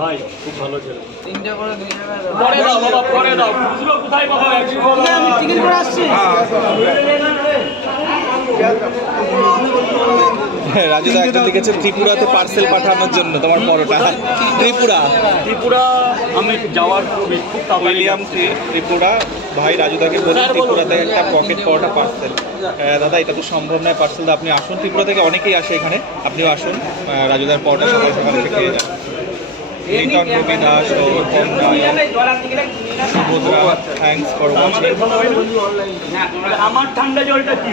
ভাই খুব ভালো ছিল। তিনটা করে দুই জায়গায় পরে দাও বাবা, পরে দাও। খুচরো কোথায় পাবো? আমি টিকিট করে আসছি। রাজুদা একজন লিখেছে ত্রিপুরাতে পার্সেল পাঠানোর জন্য তোমার পরোটা। ত্রিপুরা আমি যাওয়ার খুব উইলিয়াম ত্রিপুরা ভাই রাজুদাকে বলুন ত্রিপুরাতে একটা পকেট পরোটা পার্সেল। দাদা এটা তো সম্ভব নয় পার্সেল দা, আপনি আসুন। ত্রিপুরা থেকে অনেকেই আসে এখানে, আপনিও আসুন। রাজুদার পরোটা সকাল সকাল এসে খেয়ে যান। লিটন রবিনা, সৌরভম সুভদ্রা, থ্যাংকস ফর ওয়াচিং। আমার ঠান্ডা জলটা কি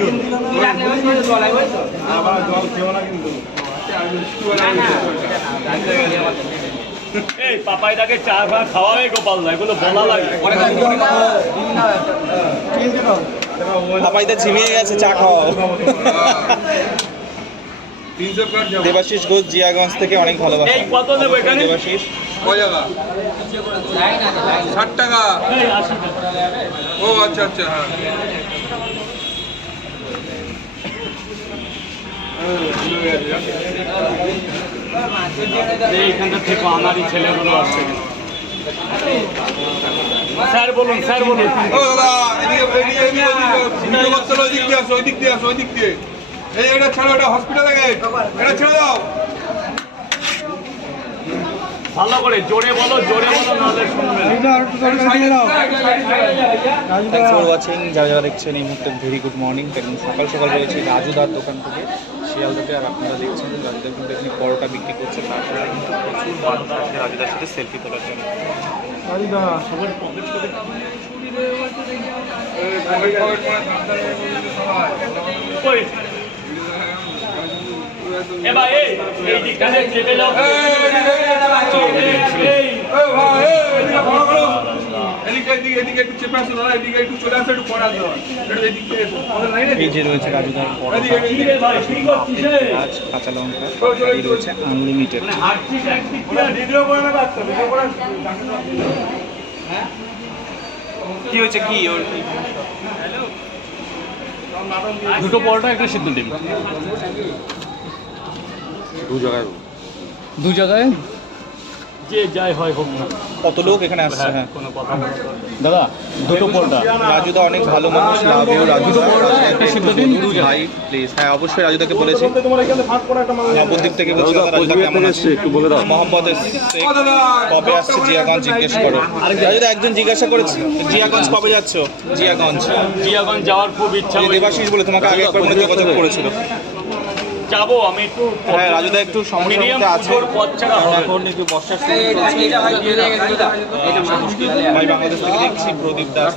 এই পাপাইদাকে চা খাওয়াবে গোপাল না, এগুলো বলা লাগে। পাপাইদা ঝিমিয়ে গেছে, চা খাওয়াও। দেবাশিস ঘোষ জিয়াগঞ্জ থেকে অনেক ভালোবাসা। কত নেবো এখানে? দেবাশিস 60 টাকা। ও আচ্ছা আচ্ছা, হ্যাঁ। এইখানটা থেকে আমারই ছেলেগুলো আসছে। স্যার বলুন, স্যার বলুন। ও দাদা, এদিকে ভিডিও করতে হলে ওই দিক দিয়ে আসো, ওই দিক দিয়ে আসো, ওই দিক দিয়ে। এই এটা ছেড়ে, ওটা হসপিটালে গেট, এটা ছেড়ে দাও। ভালো করে জোরে বলো, জোরে বলো, নাহলে শুনবে না। Thanks for watching. যারা যারা দেখছেন এই মুহূর্তে ভেরি গুড মর্নিং। একদম সকাল সকাল রয়েছে রাজুদার দোকান থেকে শিয়ালদাতে, আর আপনারা দেখছেন রাজুদা কিন্তু এখানে পরোটা বিক্রি করছে। তারপরে কিন্তু প্রচুর মানুষ আসছে রাজুদার সাথে সেলফি তোলার জন্য। কই? এবার এই দিকটাতে চেপে যাও। এদিকে একটু চেপে আসো দাদা, এদিকে একটু চলে আসো, একটু পড়া দাও। এই যে রয়েছে রাজুদার পরোটা, পেঁয়াজ, কাঁচা লঙ্কা, এই রয়েছে আনলিমিটেড। কি হয়েছে, কি ওর দুটো পরোটা, একটা সিদ্ধ ডিম। দু জায়গায় যে যাই হয় হোক না। কত লোক এখানে আসছে। হ্যাঁ কোনো কথা না। দাদা দুটো পরোটা। রাজুদা অনেক ভালো মানুষ, লাভ ইউ রাজুদা। ভাই প্লিজ, হ্যাঁ অবশ্যই রাজুদাকে বলেছি। নবদ্বীপ থেকে বলছি দাদা রাজুদা কেমন আছে একটু বলে দাও। মোহাম্মদ শেখ কবে আসছে জিয়াগঞ্জ জিজ্ঞেস করো। রাজুদা একজন জিজ্ঞাসা করেছে জিয়াগঞ্জ কবে যাচ্ছ। জিয়াগঞ্জ যাওয়ার খুব ইচ্ছা। দেবাশিস বলে তোমাকে আগে একবার মনে যোগাযোগ করেছিল। যাবো আমি একটু। হ্যাঁ রাজুদা একটু সমস্যা আছে এখন, একটু বর্ষার ভাই বাংলাদেশ থেকে দেখছি প্রদীপ দাস।